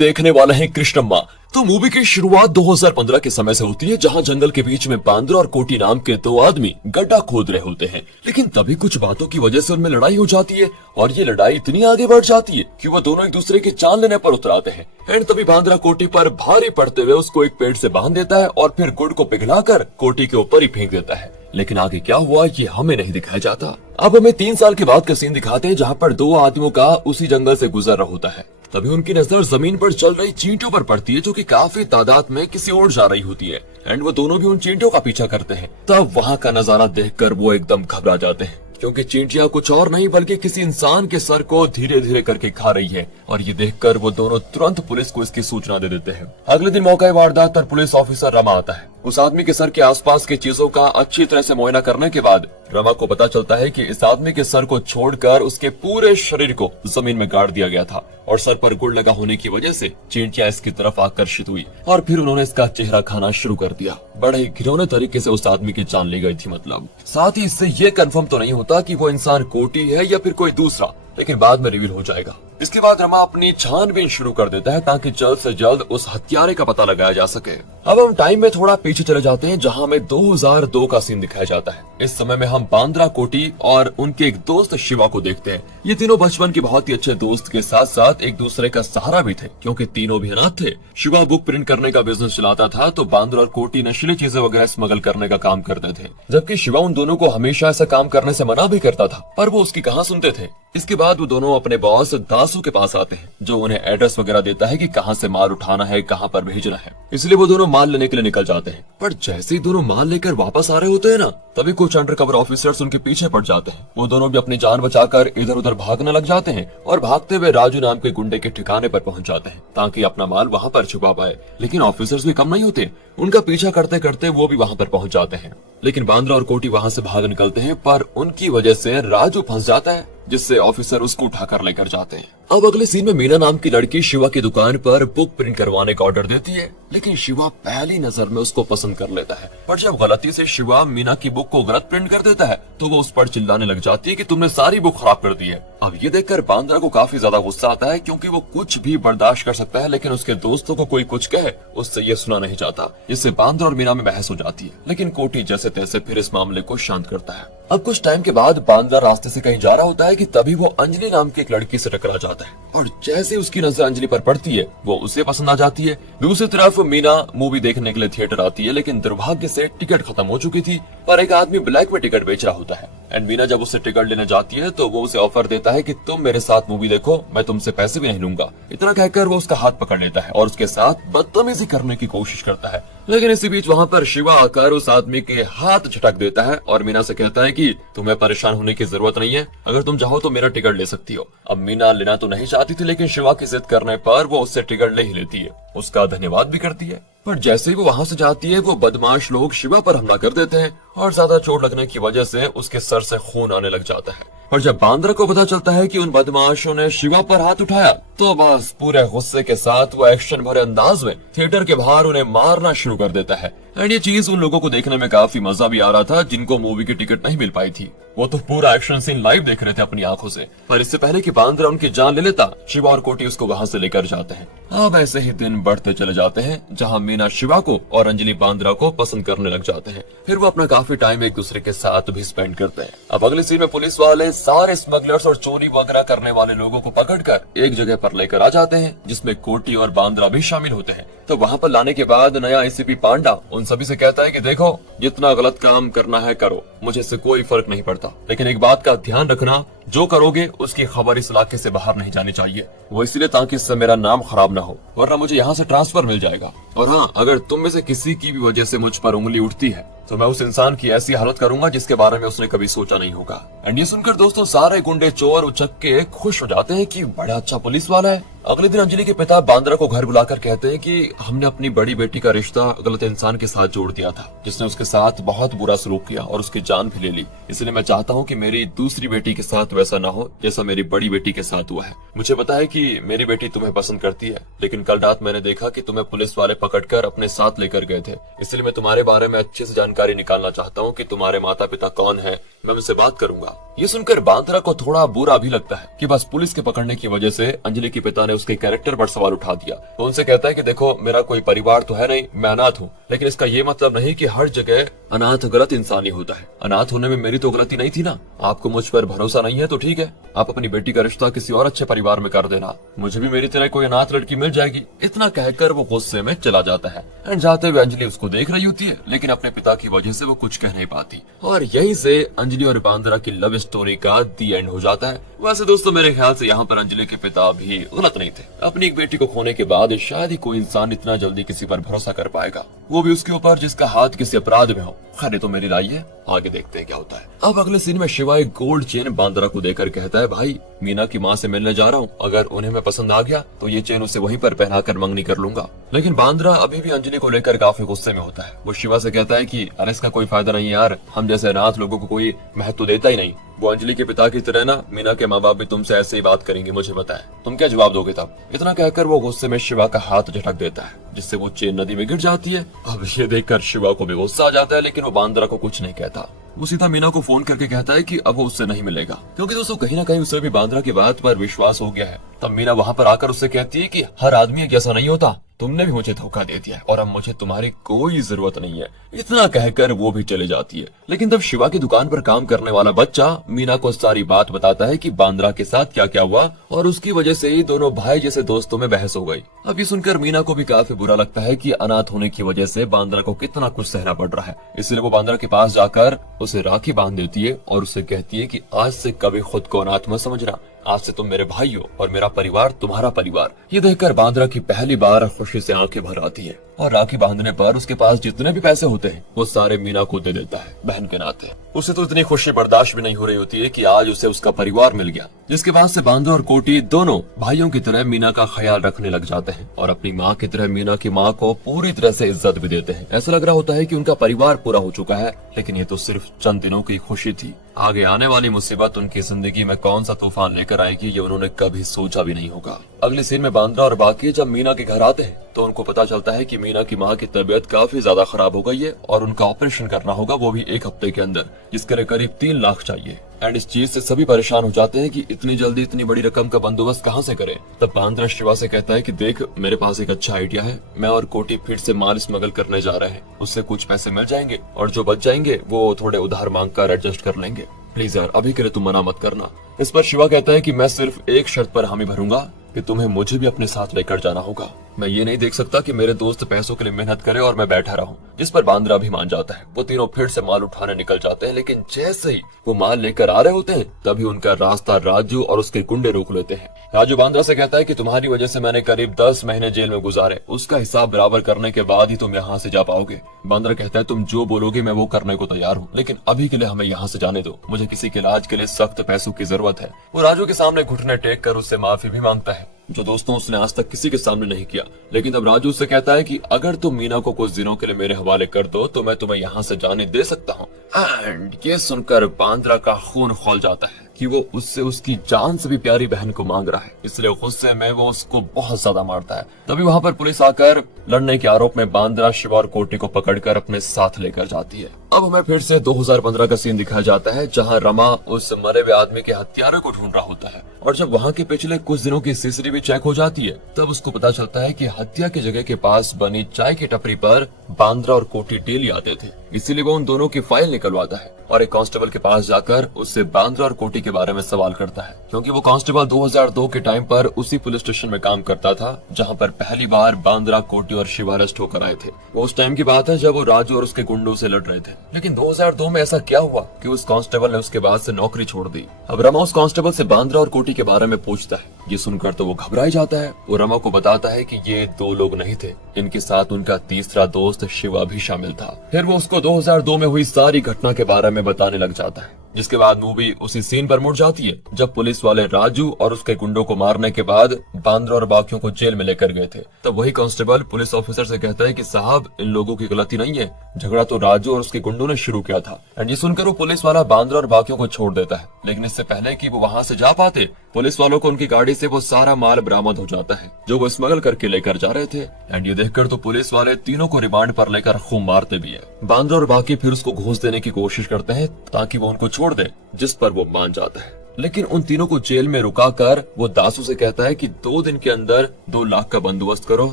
देखने वाले हैं कृष्णम्मा। तो मूवी की शुरुआत 2015 के समय से होती है, जहां जंगल के बीच में बांद्रा और कोटी नाम के दो आदमी गड्ढा खोद रहे होते हैं। लेकिन तभी कुछ बातों की वजह से उनमें लड़ाई हो जाती है और ये लड़ाई इतनी आगे बढ़ जाती है कि वो दोनों एक दूसरे की जान लेने पर उतर आते हैं। एंड तभी बांद्रा कोटी पर भारी पड़ते हुए उसको एक पेड़ से बांध देता है और फिर गुड़ को पिघलाकर कोटी के ऊपर ही फेंक देता है। लेकिन आगे क्या हुआ ये हमें नहीं दिखाया जाता। अब हमें 3 साल के बाद का सीन दिखाते हैं, जहाँ पर दो आदमियों का उसी जंगल से गुजर रहा होता है। तभी उनकी नजर जमीन पर चल रही चींटियों पर पड़ती है, जो कि काफी तादाद में किसी ओर जा रही होती है। एंड वो दोनों भी उन चींटियों का पीछा करते हैं। तब वहाँ का नजारा देखकर वो एकदम घबरा जाते हैं, क्योंकि चींटियां कुछ और नहीं बल्कि किसी इंसान के सर को धीरे धीरे करके खा रही है। और ये देखकर वो दोनों तुरंत पुलिस को इसकी सूचना दे देते हैं। अगले दिन मौका वारदात पर पुलिस ऑफिसर रमा आता है। उस आदमी के सर के आसपास की चीजों का अच्छी तरह से मुआयना करने के बाद रमा को पता चलता है कि इस आदमी के सर को छोड़कर उसके पूरे शरीर को जमीन में गाड़ दिया गया था और सर पर गुड़ लगा होने की वजह से चींटियां इसकी तरफ आकर्षित हुई और फिर उन्होंने इसका चेहरा खाना शुरू कर दिया। बड़े ही घिनौने तरीके से उस आदमी की जान ली गई थी। मतलब साथ ही इससे ये कंफर्म तो नहीं होता कि वो इंसान कोटी है या फिर कोई दूसरा, लेकिन बाद में रिवील हो जाएगा। इसके बाद रमा अपनी छानबीन शुरू कर देता है ताकि जल्द से जल्द उस हत्यारे का पता लगाया जा सके। अब हम टाइम में थोड़ा पीछे चले जाते हैं, जहां हमें 2002 का सीन दिखाया जाता है। इस समय में हम बांद्रा कोटी और उनके एक दोस्त शिवा को देखते हैं। ये तीनों बचपन के बहुत ही अच्छे दोस्त के साथ साथ एक दूसरे का सहारा भी थे, क्योंकि तीनों भी अनाथ थे। शिवा बुक प्रिंट करने का बिजनेस चलाता था, तो बांद्रा और कोटी नशीली चीजें वगैरह स्मगल करने का काम करते थे। जबकि शिवा उन दोनों को हमेशा ऐसा काम करने से मना भी करता था, पर वो उसकी कहाँ सुनते थे। इसके बाद वो दोनों अपने बॉस दासू के पास आते हैं, जो उन्हें एड्रेस वगैरह देता है कि कहां से माल उठाना है, कहां पर भेजना है। इसलिए वो दोनों माल लेने के लिए निकल जाते हैं। पर जैसे ही दोनों माल लेकर वापस आ रहे होते हैं ना, तभी कुछ अंडरकवर ऑफिसर्स उनके पीछे पड़ जाते हैं। वो दोनों भी अपनी जान बचाकर इधर उधर भागने लग जाते हैं और भागते हुए राजू नाम के गुंडे के ठिकाने पर पहुंच जाते हैं, ताकि अपना माल वहां पर छुपा पाए। लेकिन ऑफिसर्स भी कम नहीं होते, उनका पीछा करते करते वो भी वहां पर पहुंच जाते हैं। लेकिन बांद्रा और कोटी वहां से भाग निकलते हैं, पर उनकी वजह से राजू फंस जाता है, जिससे ऑफिसर उसको उठाकर लेकर जाते हैं। अब अगले सीन में मीना नाम की लड़की शिवा की दुकान पर बुक प्रिंट करवाने का ऑर्डर देती है, लेकिन शिवा पहली नजर में उसको पसंद कर लेता है। पर जब गलती से शिवा मीना की बुक को गलत प्रिंट कर देता है, तो वो उस पर चिल्लाने लग जाती है कि तुमने सारी बुक खराब कर दी है। अब ये देखकर बांद्रा को काफी ज्यादा गुस्सा आता है, क्योंकि वो कुछ भी बर्दाश्त कर सकता है, लेकिन उसके दोस्तों को कोई कुछ कहे उससे ये सुना नहीं चाहता। इससे बांद्रा और मीना में बहस हो जाती है, लेकिन कोटी जैसे तैसे फिर इस मामले को शांत करता है। अब कुछ टाइम के बाद बांद्रा रास्ते से कहीं जा रहा होता है कि तभी वो अंजलि नाम की एक लड़की से टकरा जाता है, और जैसे उसकी नजर अंजलि पर पड़ती है वो उसे पसंद आ जाती है। दूसरी तरफ मीना मूवी देखने के लिए थिएटर आती है, लेकिन दुर्भाग्य से टिकट खत्म हो चुकी थी, पर एक आदमी ब्लैक में टिकट बेच रहा होता है। एंड मीना जब उससे टिकट लेने जाती है तो वो उसे ऑफर देता है कि तुम मेरे साथ मूवी देखो, मैं तुमसे पैसे भी नहीं लूंगा। इतना कहकर वो उसका हाथ पकड़ लेता है और उसके साथ बदतमीजी करने की कोशिश करता है। लेकिन इसी बीच वहाँ पर शिवा आकर उस आदमी के हाथ झटक देता है और मीना से कहता है कि तुम्हें परेशान होने की जरूरत नहीं है, अगर तुम चाहो तो मेरा टिकट ले सकती हो। अब मीना लेना तो नहीं चाहती थी, लेकिन शिवा की जिद करने पर वो उससे टिकट ले ही लेती है, उसका धन्यवाद भी करती है। पर जैसे ही वो वहाँ से जाती है, वो बदमाश लोग शिवा पर हमला कर देते हैं और ज्यादा चोट लगने की वजह से उसके सर से खून आने लग जाता है। और जब बांद्रा को पता चलता है कि उन बदमाशों ने शिवा पर हाथ उठाया, तो बस पूरे गुस्से के साथ वो एक्शन भरे अंदाज में थिएटर के बाहर उन्हें मारना शुरू कर देता है। एंड ये चीज उन लोगों को देखने में काफी मजा भी आ रहा था, जिनको मूवी की टिकट नहीं मिल पाई थी। वो तो पूरा एक्शन सीन लाइव देख रहे थे अपनी आंखों से। पर इससे पहले कि बांद्रा उनकी जान ले लेता, शिवा और कोटी उसको वहां से लेकर जाते हैं। अब ऐसे ही दिन बढ़ते चले जाते हैं, जहां मीना शिवा को और अंजलि बांद्रा को पसंद करने लग जाते हैं। फिर वो अपना काफी टाइम एक दूसरे के साथ भी स्पेंड करते हैं। अब अगले सीन में पुलिस वाले सारे स्मगलर्स और चोरी वगैरह करने वाले लोगों को पकड़कर एक जगह पर लेकर आ जाते हैं, जिसमें कोटी और बांद्रा भी शामिल होते हैं। तो वहाँ पर लाने के बाद नया एसीपी पांडा उन सभी से कहता है कि देखो, जितना गलत काम करना है करो, मुझे इससे कोई फर्क नहीं पड़ता, लेकिन एक बात का ध्यान रखना, जो करोगे उसकी खबर इस इलाके से बाहर नहीं जानी चाहिए। वो इसलिए ताकि इससे मेरा नाम खराब ना हो, वरना मुझे यहाँ से ट्रांसफर मिल जाएगा। और हाँ, अगर तुम में से किसी की भी वजह से मुझ पर उंगली उठती है, तो मैं उस इंसान की ऐसी हालत करूंगा जिसके बारे में उसने कभी सोचा नहीं होगा। एंड ये सुनकर दोस्तों सारे गुंडे चोर उचक्के खुश हो जाते हैं कि बड़ा अच्छा पुलिस वाला है। अगले दिन अंजलि के पिता बांद्रा को घर बुलाकर कहते हैं कि हमने अपनी बड़ी बेटी का रिश्ता गलत इंसान के साथ जोड़ दिया था, जिसने उसके साथ बहुत बुरा सलूक किया और उसकी जान भी ले ली। इसलिए मैं चाहता हूँ कि मेरी दूसरी बेटी के साथ वैसा ना हो जैसा मेरी बड़ी बेटी के साथ हुआ है। मुझे पता है कि मेरी बेटी तुम्हें पसंद करती है, लेकिन कल रात मैंने देखा कि तुम्हें पुलिस वाले पकड़कर अपने साथ लेकर गए थे। इसलिए मैं तुम्हारे बारे में अच्छे से जानकारी निकालना चाहता हूँ कि तुम्हारे माता पिता कौन है, मैं उनसे बात करूंगा। ये सुनकर बांद्रा को थोड़ा बुरा भी लगता है कि बस पुलिस के पकड़ने की वजह से अंजलि के पिता ने उसके कैरेक्टर पर सवाल उठा दिया। तो उनसे कहता है कि देखो, मेरा कोई परिवार तो है नहीं, मैं अनाथ हूँ, लेकिन इसका ये मतलब नहीं कि हर जगह अनाथ गलत इंसान ही होता है। अनाथ होने में मेरी तो गलती नहीं थी ना। आपको मुझ पर भरोसा नहीं है तो ठीक है, आप अपनी बेटी का रिश्ता किसी और अच्छे परिवार में कर देना, मुझे भी मेरी तरह कोई अनाथ लड़की मिल जाएगी। इतना कहकर वो गुस्से में चला जाता है। एंड जाते हुए अंजलि उसको देख रही होती है, लेकिन अपने पिता की वजह से वो कुछ कह नहीं पाती। और यहीं से अंजलि और बांद्रा की लव स्टोरी का दी एंड हो जाता है। वैसे दोस्तों, मेरे ख्याल से यहाँ पर अंजलि के पिता भी गलत नहीं थे। अपनी एक बेटी को खोने के बाद शायद ही कोई इंसान इतना जल्दी किसी पर भरोसा कर पाएगा, वो भी उसके ऊपर जिसका हाथ किसी अपराध में हो। खैर, तो मेरी राय है, आगे देखते हैं क्या होता है। अब अगले सीन में शिवा एक गोल्ड चेन बांद्रा को देकर कहता है, भाई मीना की माँ से मिलने जा रहा हूँ, अगर उन्हें मैं पसंद आ गया तो ये चेन उसे वहीं पर पहनाकर मंगनी कर लूंगा। लेकिन बांद्रा अभी भी अंजलि को लेकर काफी गुस्से में होता है। वो शिवा से कहता है कि अरे इसका कोई फायदा नहीं यार, हम जैसे अनाथ लोगों को कोई महत्व देता ही नहीं। वो अंजलि के पिता की तरह ना, मीना के माँ बाप भी तुमसे ऐसे ही बात करेंगे, मुझे पता है, तुम क्या जवाब दोगे तब। इतना कहकर वो गुस्से में शिवा का हाथ झटक देता है, जिससे वो चेन नदी में गिर जाती है। अब ये देखकर शिवा को भी गुस्सा आ जाता है, लेकिन वो बांद्रा को कुछ नहीं कहता। वो सीधा मीना को फोन करके कहता है कि अब वो उससे नहीं मिलेगा, क्योंकि दोस्तों कहीं ना कहीं उसे भी बांद्रा की बात पर विश्वास हो गया है। तब मीना वहाँ पर आकर उससे कहती है कि हर आदमी एक जैसा नहीं होता, तुमने भी मुझे धोखा दे दिया है और अब मुझे तुम्हारी कोई जरूरत नहीं है। इतना कहकर वो भी चले जाती है। लेकिन तब शिवा की दुकान पर काम करने वाला बच्चा मीना को सारी बात बताता है कि बांद्रा के साथ क्या क्या हुआ, और उसकी वजह से ही दोनों भाई जैसे दोस्तों में बहस हो गई। अब ये सुनकर मीना को भी काफी बुरा लगता है कि अनाथ होने की वजह से बांद्रा को कितना कुछ सहना पड़ रहा है। इसलिए वो बांद्रा के पास जाकर उसे राखी बांध देती है और उसे कहती है कि आज से कभी खुद को अनाथ मत समझना, आज से तुम मेरे भाई हो और मेरा परिवार तुम्हारा परिवार। ये देखकर बांद्रा की पहली बार खुशी से आंखें भर आती है, और राखी बांधने पर उसके पास जितने भी पैसे होते हैं वो सारे मीना को दे देता है बहन के नाते। उसे तो इतनी खुशी बर्दाश्त भी नहीं हो रही होती है कि आज उसे उसका परिवार मिल गया, जिसके बाद से बांद्रा और कोटी दोनों भाइयों की तरह मीना का ख्याल रखने लग जाते हैं और अपनी माँ की तरह मीना की माँ को पूरी तरह से इज्जत भी देते हैं। ऐसा लग रहा होता है कि उनका परिवार पूरा हो चुका है, लेकिन ये तो सिर्फ चंद दिनों की खुशी थी। आगे आने वाली मुसीबत उनकी जिंदगी में कौन सा तूफान लेकर आएगी, ये उन्होंने कभी सोचा भी नहीं होगा। अगले सीन में बांद्रा और बाकी जब मीना के घर आते हैं तो उनको पता चलता है कि मीना की माँ की तबीयत काफी ज्यादा खराब हो गई है और उनका ऑपरेशन करना होगा, वो भी 1 हफ्ते के अंदर, जिसके लिए करीब 3 लाख चाहिए। एंड इस चीज से सभी परेशान हो जाते हैं कि इतनी जल्दी इतनी बड़ी रकम का बंदोबस्त कहाँ से करें। तब बांद्रा शिवा से कहता है कि देख, मेरे पास एक अच्छा आइडिया है, मैं और कोटी फिर से माल स्मगल करने जा रहे हैं, उससे कुछ पैसे मिल जाएंगे और जो बच जाएंगे वो थोड़े उधार मांग कर एडजस्ट कर लेंगे। प्लीज यार, अभी के लिए तुम मना मत करना। इस पर शिवा कहता है कि मैं सिर्फ एक शर्त पर हामी भरूंगा कि तुम्हें मुझे भी अपने साथ लेकर जाना होगा। मैं ये नहीं देख सकता कि मेरे दोस्त पैसों के लिए मेहनत करे और मैं बैठा रहूं। जिस पर बांद्रा भी मान जाता है। वो तीनों फिर से माल उठाने निकल जाते हैं, लेकिन जैसे ही वो माल लेकर आ रहे होते हैं तभी उनका रास्ता राजू और उसके गुंडे रोक लेते हैं। राजू बांद्रा से कहता है कि तुम्हारी वजह से मैंने करीब 10 महीने जेल में गुजारे, उसका हिसाब बराबर करने के बाद ही तुम यहाँ से जा पाओगे। बांद्रा कहता है तुम जो बोलोगे मैं वो करने को तैयार हूँ, लेकिन अभी के लिए हमें यहाँ से जाने दो, मुझे किसी के इलाज के लिए सख्त पैसों की जरूरत है। वो राजू के सामने घुटने टेक कर उससे माफी भी मांगता है, जो दोस्तों उसने आज तक किसी के सामने नहीं किया। लेकिन तब राजू से कहता है कि अगर तुम मीना को कुछ दिनों के लिए मेरे हवाले कर दो तो मैं तुम्हें यहाँ से जाने दे सकता हूँ। एंड ये सुनकर बांद्रा का खून खौल जाता है कि वो उससे उसकी जान से भी प्यारी बहन को मांग रहा है, इसलिए गुस्से में वो उसको बहुत ज्यादा मारता है। तभी वहाँ पर पुलिस आकर लड़ने के आरोप में बांद्रा, शिवा और कोटी को पकड़कर अपने साथ लेकर जाती है। अब हमें फिर से 2015 का सीन दिखाया जाता है, जहाँ रमा उस मरे हुए आदमी के हत्यारे को ढूंढ रहा होता है, और जब वहाँ के पिछले कुछ दिनों की सीसीटीवी चेक हो जाती है तब उसको पता चलता है कि हत्या की जगह के पास बनी चाय की टपरी पर बांद्रा और कोटी डेली आते थे। इसीलिए वो उन दोनों की फाइल निकलवाता है और एक कांस्टेबल के पास जाकर उससे बांद्रा और कोटी के बारे में सवाल करता है, क्योंकि वो कांस्टेबल 2002 के टाइम पर उसी पुलिस स्टेशन में काम करता था जहां पर पहली बार बांद्रा, कोटी और शिवा अरेस्ट होकर आए थे। वो उस टाइम की बात है जब वो राजू और उसके गुंडों से लड़ रहे थे। लेकिन 2002 में ऐसा क्या हुआ कि उस कांस्टेबल ने उसके बाद से नौकरी छोड़ दी। अब रमा उस कांस्टेबल से बांद्रा और कोटी के बारे में पूछता है। ये सुनकर तो वो घबराई जाता है। वो रमा को बताता है कि ये 2 लोग नहीं थे, इनके साथ उनका तीसरा दोस्त शिवा भी शामिल था। फिर वो उसको 2002 में हुई सारी घटना के बारे में बताने लग जाता है, जिसके बाद मूवी उसी सीन पर मुड़ जाती है जब पुलिस वाले राजू और उसके गुंडों को मारने के बाद बांद्रा और बाकियों को जेल में लेकर गए थे। तब वही कांस्टेबल पुलिस ऑफिसर से कहता है कि साहब, इन लोगों की गलती नहीं है, झगड़ा तो राजू और उसके गुंडों ने शुरू किया था। एंड ये सुनकर वो पुलिस वाला बांद्रा और बाकियों को छोड़ देता है, लेकिन इससे पहले कि वो वहाँ से जा पाते पुलिस वालों को उनकी गाड़ी से वो सारा माल बरामद हो जाता है जो वो स्मगल करके लेकर जा रहे थे। एंड ये देखकर तो पुलिस वाले तीनों को रिमांड पर लेकर खूब मारते भी है। बांद्रा और बाकी फिर उसको घूस देने की कोशिश करते हैं ताकि वो उनको छोड़ दे, जिस पर वो मान जाता है। लेकिन उन तीनों को जेल में रुका कर वो दासू से कहता है कि 2 दिन के अंदर 2 लाख का बंदोबस्त करो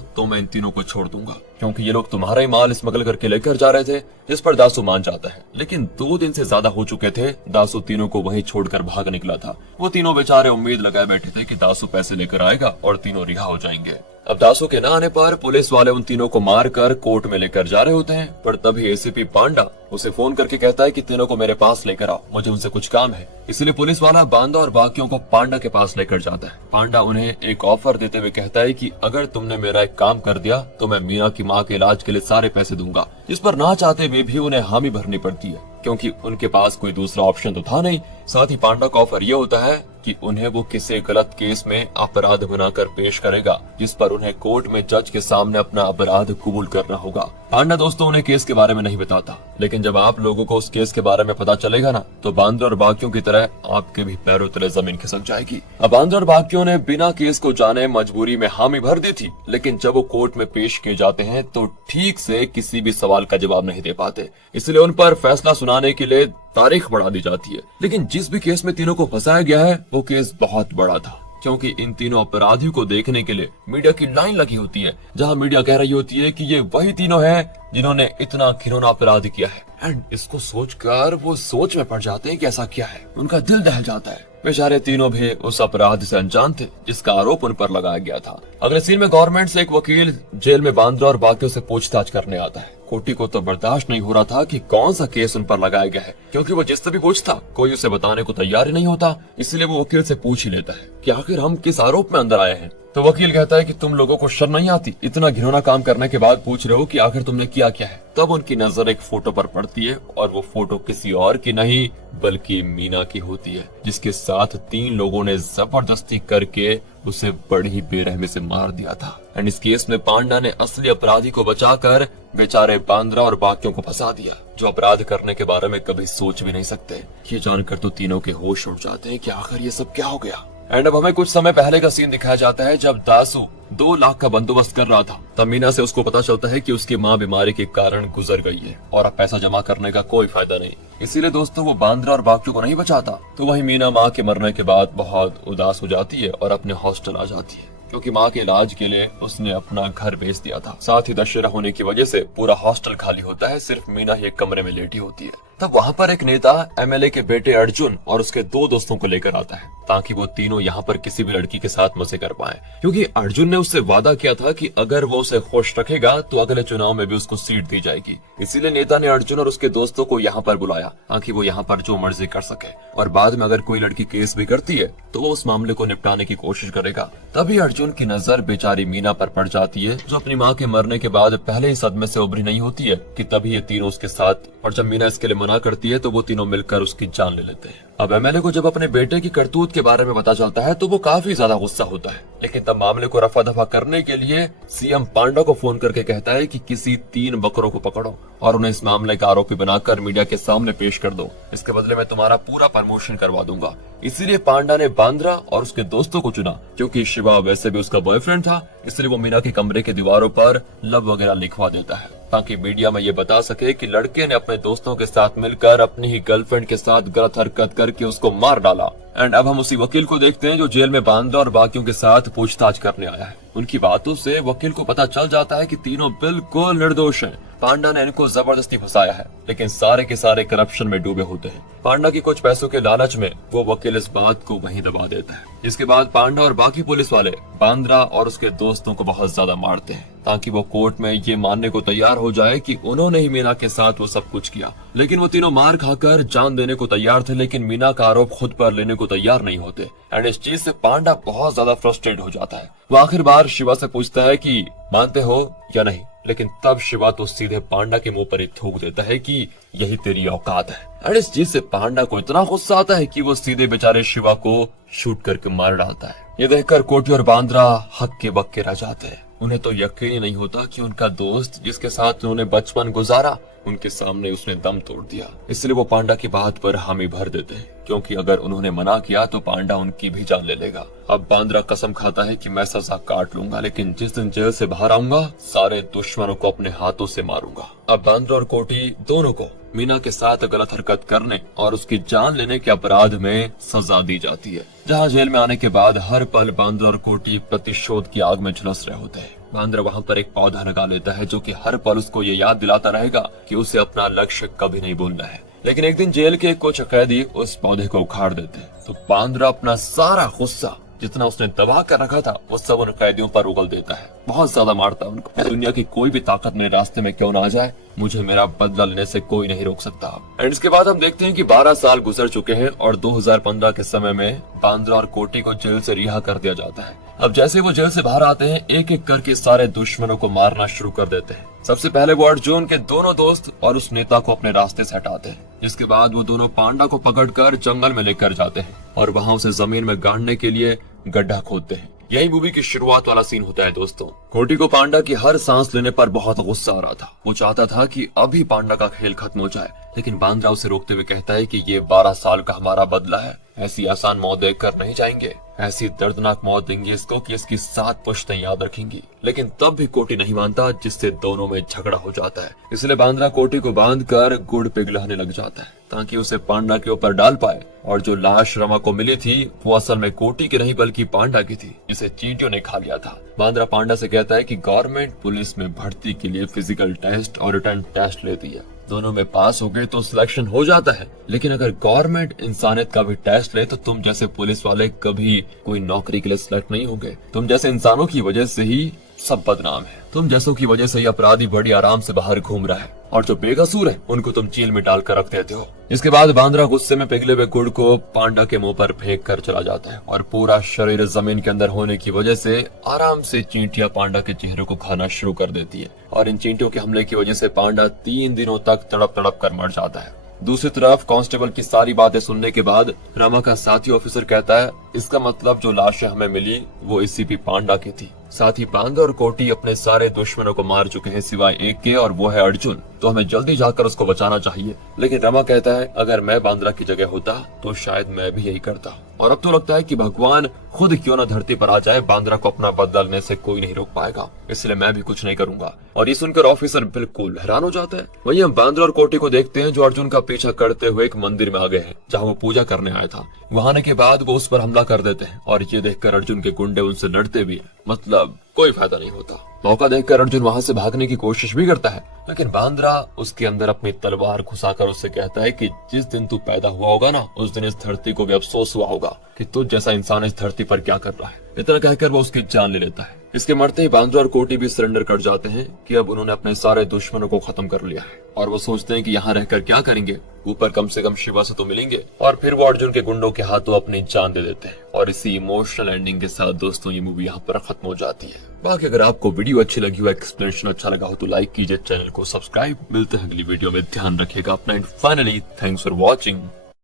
तो मैं इन तीनों को छोड़ दूंगा, क्योंकि ये लोग तुम्हारा ही माल स्मगल करके लेकर जा रहे थे। जिस पर दासू मान जाता है, लेकिन 2 दिन से ज्यादा हो चुके थे। दासू तीनों को वहीं छोड़कर भाग निकला था। वो तीनों बेचारे उम्मीद लगाए बैठे थे कि दासू पैसे लेकर आएगा और तीनों रिहा हो जाएंगे। अब दासू के न आने पर पुलिस वाले उन तीनों को मारकर कोर्ट में लेकर जा रहे होते हैं, पर तभी एसीपी पांडा उसे फोन करके कहता है कि तीनों को मेरे पास लेकर आओ, मुझे उनसे कुछ काम है। इसलिए पुलिस वाला बांदा और बाकियों को पांडा के पास लेकर जाता है। पांडा उन्हें एक ऑफर देते हुए कहता है कि अगर तुमने मेरा एक काम कर दिया तो मैं मीना की माँ के इलाज के लिए सारे पैसे दूंगा। जिस पर ना चाहते हुए भी उन्हें हामी भरनी पड़ती है, क्योंकि उनके पास कोई दूसरा ऑप्शन तो था नहीं। साथ ही पांडा का ऑफर ये होता है कि उन्हें वो किसी गलत केस में अपराध बनाकर पेश करेगा, जिस पर उन्हें कोर्ट में जज के सामने अपना अपराध कबूल करना होगा। पांडा दोस्तों उन्हें केस के बारे में नहीं बताता, लेकिन जब आप लोगों को उस केस के बारे में पता चलेगा ना, तो बांद्रा और बाकियों की तरह आपके भी पैरों तले जमीन खिसक जाएगी। अब बांद्रा और बाकियों ने बिना केस को जाने मजबूरी में हामी भर दी थी, लेकिन जब वो कोर्ट में पेश किए जाते हैं तो ठीक से किसी भी सवाल का जवाब नहीं दे पाते। इसलिए उन पर फैसला सुनाने के लिए तारीख बढ़ा दी जाती है। लेकिन जिस भी केस में तीनों को फंसाया गया है वो केस बहुत बड़ा था, क्योंकि इन तीनों अपराधियों को देखने के लिए मीडिया की लाइन लगी होती है, जहां मीडिया कह रही होती है कि ये वही तीनों हैं जिन्होंने इतना घिनौना अपराध किया है। एंड इसको सोचकर वो सोच में पड़ जाते हैं कि ऐसा क्या है, उनका दिल दहल जाता है। बेचारे तीनों भी उस अपराध से अनजान थे जिसका आरोप उन पर लगाया गया था। अगले सीन में गवर्नमेंट से एक वकील जेल में बांद्रा और बाकियों से पूछताछ करने आता है। कोटी को तो बर्दाश्त नहीं हो रहा था कि कौन सा केस उन पर लगाया गया है, क्योंकि वो जिससे भी पूछता कोई उसे बताने को तैयार ही नहीं होता। इसलिए वो वकील से पूछ ही लेता है कि आखिर हम किस आरोप में अंदर आए हैं। तो वकील कहता है कि तुम लोगों को शर्म नहीं आती, इतना घिनौना काम करने के बाद पूछ रहे हो कि आखिर तुमने किया क्या है। तब उनकी नजर एक फोटो पर पड़ती है, और वो फोटो किसी और की नहीं बल्कि मीना की होती है, जिसके साथ 3 लोगों ने जबरदस्ती करके उसे बड़ी बेरहमी से मार दिया था। एंड इस केस में पांडा ने असली अपराधी को बचाकर बेचारे बांद्रा और बाकियों को फंसा दिया, जो अपराध करने के बारे में कभी सोच भी नहीं सकते। ये जानकर तो तीनों के होश उड़ जाते हैं कि आखिर ये सब क्या हो गया। एंड अब हमें कुछ समय पहले का सीन दिखाया जाता है, जब दासू 2 लाख का बंदोबस्त कर रहा था। तब मीना से उसको पता चलता है कि उसकी माँ बीमारी के कारण गुजर गई है और अब पैसा जमा करने का कोई फायदा नहीं। इसीलिए दोस्तों वो बांद्रा और बाकियों को नहीं बचाता। तो वही मीना माँ के मरने के बाद बहुत उदास हो जाती है और अपने हॉस्टल आ जाती है, क्योंकि माँ के इलाज के लिए उसने अपना घर बेच दिया था। साथ ही दशहरा होने की वजह से पूरा हॉस्टल खाली होता है, सिर्फ मीना ही एक कमरे में लेटी होती है। तब वहाँ पर एक नेता एमएलए के बेटे अर्जुन और उसके 2 दोस्तों को लेकर आता है, ताकि वो तीनों यहाँ पर किसी भी लड़की के साथ मजे कर पाए, क्योंकि अर्जुन ने उससे वादा किया था कि अगर वो उसे खुश रखेगा तो अगले चुनाव में भी उसको सीट दी जाएगी। इसीलिए नेता ने अर्जुन और उसके दोस्तों को यहाँ पर बुलाया, ताकि वो यहाँ पर जो मर्जी कर सके, और बाद में अगर कोई लड़की केस भी करती है तो वो उस मामले को निपटाने की कोशिश करेगा। तभी अर्जुन की नजर बेचारी मीना पर पड़ जाती है, जो अपनी माँ के मरने के बाद पहले ही सदमे से उभरी नहीं होती है कि तभी ये तीनों उसके साथ, और जब मीना इसके लिए मना करती है तो वो तीनों मिलकर उसकी जान ले लेते हैं। अब एमएलए को जब अपने बेटे की करतूत के बारे में पता चलता है तो वो काफी ज्यादा गुस्सा होता है, लेकिन तब मामले को रफा दफा करने के लिए सीएम पांडा को फोन करके कहता है कि किसी 3 बकरों को पकड़ो और उन्हें इस मामले का आरोपी बनाकर मीडिया के सामने पेश कर दो, इसके बदले में तुम्हारा पूरा प्रमोशन करवा दूंगा। इसीलिए पांडा ने बांद्रा और उसके दोस्तों को चुना, क्योंकि शिवा वैसे भी उसका बॉयफ्रेंड था। इसलिए वो मीना के कमरे के दीवारों पर लव वगैरह लिखवा देता है, ताकि मीडिया में ये बता सके कि लड़के ने अपने दोस्तों के साथ मिलकर अपनी ही गर्लफ्रेंड के साथ गलत हरकत करके उसको मार डाला। एंड अब हम उसी वकील को देखते हैं जो जेल में बांद्रा और बाकियों के साथ पूछताछ करने आया है। उनकी बातों से वकील को पता चल जाता है कि तीनों बिल्कुल निर्दोष हैं। पांडा ने इनको जबरदस्ती फंसाया है, लेकिन सारे के सारे करप्शन में डूबे होते हैं। पांडा की कुछ पैसों के लालच में वो वकील इस बात को वहीं दबा देता है, जिसके बाद पांडा और बाकी पुलिस वाले बांद्रा और उसके दोस्तों को बहुत ज्यादा मारते हैं, ताकि वो कोर्ट में ये मानने को तैयार हो जाए कि उन्होंने ही मीना के साथ वो सब कुछ किया। लेकिन वो तीनों मार खाकर जान देने को तैयार थे, लेकिन मीना का आरोप खुद पर लेने को तैयार नहीं होते। एंड इस चीज से पांडा बहुत ज्यादा फ्रस्ट्रेट हो जाता है। वो आखिर बार शिवा से पूछता है कि मानते हो या नहीं, लेकिन तब शिवा तो सीधे पांडा के मुंह पर ही थूक देता है कि यही तेरी औकात है। और इस चीज से पांडा को इतना गुस्सा आता है कि वो सीधे बेचारे शिवा को शूट करके मार डालता है। ये देखकर कोटी और बांद्रा हक्के बक्के रह जाते हैं। उन्हें तो यकीन ही नहीं होता कि उनका दोस्त, जिसके साथ उन्होंने बचपन गुजारा, उनके सामने उसने दम तोड़ दिया। इसलिए वो पांडा की बात पर हामी भर देते हैं, क्योंकि अगर उन्होंने मना किया तो पांडा उनकी भी जान ले लेगा। अब बांद्रा कसम खाता है कि मैं सजा काट लूंगा, लेकिन जिस दिन जेल से बाहर आऊंगा सारे दुश्मनों को अपने हाथों से मारूंगा। अब बांद्रा और कोटी दोनों को मीना के साथ गलत हरकत करने और उसकी जान लेने के अपराध में सजा दी जाती है। जहाँ जेल में आने के बाद हर पल बांद्रा और कोटी प्रतिशोध की आग में झुलस रहे होते हैं। बांद्रा वहाँ पर एक पौधा लगा लेता है जो कि हर पल उसको ये याद दिलाता रहेगा कि उसे अपना लक्ष्य कभी नहीं भूलना है। लेकिन एक दिन जेल के कुछ कैदी उस पौधे को उखाड़ देते हैं, तो बांद्रा अपना सारा गुस्सा जितना उसने दबा कर रखा था वो सब उन कैदियों पर उगल देता है। बहुत ज्यादा मारता है उनको। दुनिया की कोई भी ताकत मेरे रास्ते में क्यों ना आ जाए, मुझे मेरा बदला लेने से कोई नहीं रोक सकता। एंड इसके बाद हम देखते हैं कि 12 साल गुजर चुके हैं और 2015 के समय में बांद्रा और कोटी को जेल से रिहा कर दिया जाता है। अब जैसे वो जेल से बाहर आते हैं, एक एक करके सारे दुश्मनों को मारना शुरू कर देते हैं। सबसे पहले वो अर्जुन के दोनों दोस्त और उस नेता को अपने रास्ते से हटाते हैं, जिसके बाद वो दोनों पांडा को पकड़कर जंगल में लेकर जाते हैं और वहाँ उसे जमीन में गाड़ने के लिए गड्ढा खोदते हैं। यही मूवी की शुरुआत वाला सीन होता है दोस्तों। कोटी को पांडा की हर सांस लेने पर बहुत गुस्सा आ रहा था। वो चाहता था कि अभी पांडा का खेल खत्म हो जाए, लेकिन बांद्रा उसे रोकते हुए कहता है कि ये 12 साल का हमारा बदला है। ऐसी आसान मौत देखकर नहीं जाएंगे, ऐसी दर्दनाक मौत देंगे इसको कि इसकी 7 पुश्तें याद रखेंगी। लेकिन तब भी कोटी नहीं मानता, जिससे दोनों में झगड़ा हो जाता है। इसलिए बांद्रा कोटी को बांधकर गुड़ पिघलाने लग जाता है ताकि उसे पांडा के ऊपर डाल पाए। और जो लाश रमा को मिली थी वो असल में कोटी की नहीं बल्कि पांडा की थी, जिसे चींटियों ने खा लिया था। बांद्रा पांडा से कहता है कि गवर्नमेंट पुलिस में भर्ती के लिए फिजिकल टेस्ट और रिटर्न टेस्ट लेती है, दोनों में पास हो गए तो सिलेक्शन हो जाता है। लेकिन अगर गवर्नमेंट इंसानियत का भी टेस्ट ले तो तुम जैसे पुलिस वाले कभी कोई नौकरी के लिए सिलेक्ट नहीं होंगे। तुम जैसे इंसानों की वजह से ही सब बदनाम है। तुम जैसों की वजह से ही अपराधी बड़ी आराम से बाहर घूम रहा है और जो बेकसूर है उनको तुम जेल में डालकर रख देते हो। इसके बाद बांद्रा गुस्से में पिघले हुए गुड़ को पांडा के मुंह पर फेंक कर चला जाता है और पूरा शरीर जमीन के अंदर होने की वजह से आराम से चींटियां पांडा के चेहरे को खाना शुरू कर देती है। और इन चींटियों के हमले की वजह से पांडा 3 दिनों तक तड़प तड़प कर मर जाता है। दूसरी तरफ कांस्टेबल की सारी बातें सुनने के बाद रमा का साथी ऑफिसर कहता है, इसका मतलब जो लाशें हमें मिली वो एसीपी पांडा की थी। साथ ही पांडा और कोटी अपने सारे दुश्मनों को मार चुके हैं सिवाय एक के, और वो है अर्जुन। तो हमें जल्दी जाकर उसको बचाना चाहिए। लेकिन रमा कहता है, अगर मैं बांद्रा की जगह होता तो शायद मैं भी यही करता। और अब तो लगता है कि भगवान खुद क्यों न धरती पर आ जाए, बांद्रा को अपना बदला लेने से कोई नहीं रोक पाएगा, इसलिए मैं भी कुछ नहीं करूंगा। और ये सुनकर ऑफिसर बिल्कुल हैरान हो जाता है। वहीं हम बांद्रा और कोटी को देखते हैं जो अर्जुन का पीछा करते हुए एक मंदिर में आ गए हैं जहाँ वो पूजा करने आया था। वहां आने के बाद वो उस पर हमला कर देते हैं और ये देखकर अर्जुन के गुंडे उनसे लड़ते भी हैं। मतलब कोई फायदा नहीं होता। मौका देखकर अर्जुन वहां से भागने की कोशिश भी करता है, लेकिन बांद्रा उसके अंदर अपनी तलवार घुसाकर उससे कहता है कि जिस दिन तू पैदा हुआ होगा ना, उस दिन इस धरती को भी अफसोस हुआ होगा कि तुझ जैसा इंसान इस धरती पर क्या कर रहा है। इतना कहकर वो उसकी जान ले लेता है। इसके मरते ही बांद्रा और कोटी भी सरेंडर कर जाते हैं कि अब उन्होंने अपने सारे दुश्मनों को खत्म कर लिया है। और वो सोचते हैं कि यहाँ रहकर क्या करेंगे, ऊपर कम से कम शिवा से तो मिलेंगे। और फिर वो अर्जुन के गुंडों के हाथों अपनी जान दे देते हैं। और इसी इमोशनल एंडिंग के साथ दोस्तों ये मूवी यहाँ पर खत्म हो जाती है। बाकी अगर आपको वीडियो अच्छी लगी हो, एक्सप्लेनेशन अच्छा लगा हो तो लाइक कीजिए, चैनल को सब्सक्राइब। मिलते हैं अगली वीडियो में, ध्यान रखिएगा अपना। And finally thanks for watching.